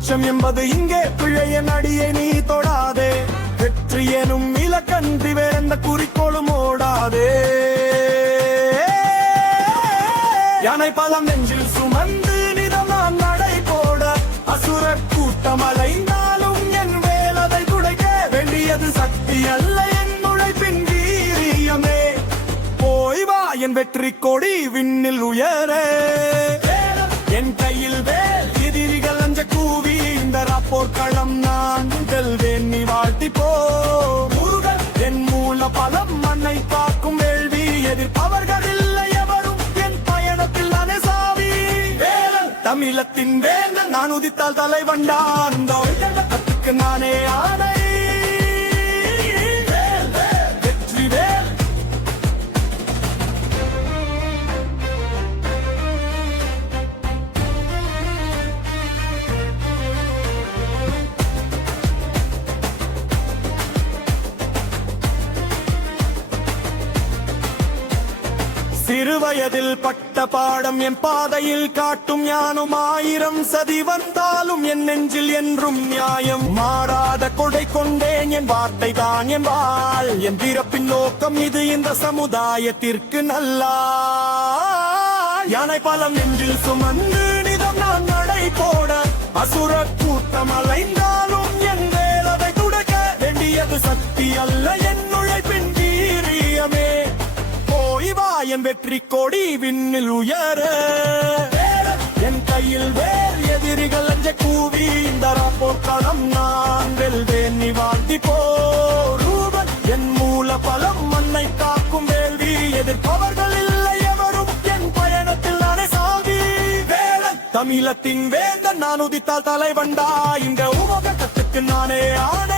உச்சம் என்பது இங்கே பிழைய நடியை நீ தொடாதே. வெற்றி எனும் இலக்கன்றி வேறெந்த குறிக்கோளும் ஓடாதே. யானை பலம் நெஞ்சில் சுமந்து நிதம் நான் நடை போட அசுர கூட்டம் அலைந்தாலும் என் வேலதை துடைக்க வேண்டியது சக்தி அல்ல என் உழைப்பின் வீரியமே. போய் வா என் வெற்றி கொடி விண்ணில் உயர. என் கையில் வேல் எதிரிகள் அஞ்ச கூவி இந்த போர்க்களம் நான் வெல்வேன் நீ வாழ்த்தி போ. முருகன் என் மூல பலம் மண்ணை காக்கும் வேள்வி எதிர்ப்பவர்கள் இல்லை எவரும் என் பயணத்தில் நானே சாவி. வேலன் தமிழத்தின் வேந்தன் நான் உதித்தால் தலைவண்டான் கத்துக்கு நானே ஆணை. வெற்றி வேல் சிறுவயதில் பட்ட பாடம் என் பாதையில் காட்டும் ஞானம். 1000 சதி வந்தாலும் என் நெஞ்சில் என்றும் நியாயம். மாறாத கொடை கொண்டேன் என் வார்த்தை தான் என் வாழ். என் பிறப்பின் நோக்கம் இது இந்த சமுதாயத்திற்கு நல்லா. யானை பலம் நெஞ்சில் சுமந்து நிதம் நான் நடை போட அசுர கூட்டம் அலைந்தாலும் என் வேலதை துடைக்க வேண்டியது சக்தி அல்ல என் உழைப்பின் வீரியமே. என் வெற்றி கொடி விண்ணில் உயர. என் கையில் வேல் எதிரிகள் அஞ்ச கூவி இந்த போர்க்களம் நான் வெல்வேன் நீ வாழ்த்தி போ. ரூபன் என் மூல பலம் மண்ணை காக்கும் வேள்வி எதிர்ப்பவர்கள் இல்லை எவரும் என் பயணத்தில் நானே சாவி. வேலன் தமிழத்தின் வேந்தன் நான் உதித்தால் தலைவண்டா இந்த உலகத்துக்கு நானே ஆணை.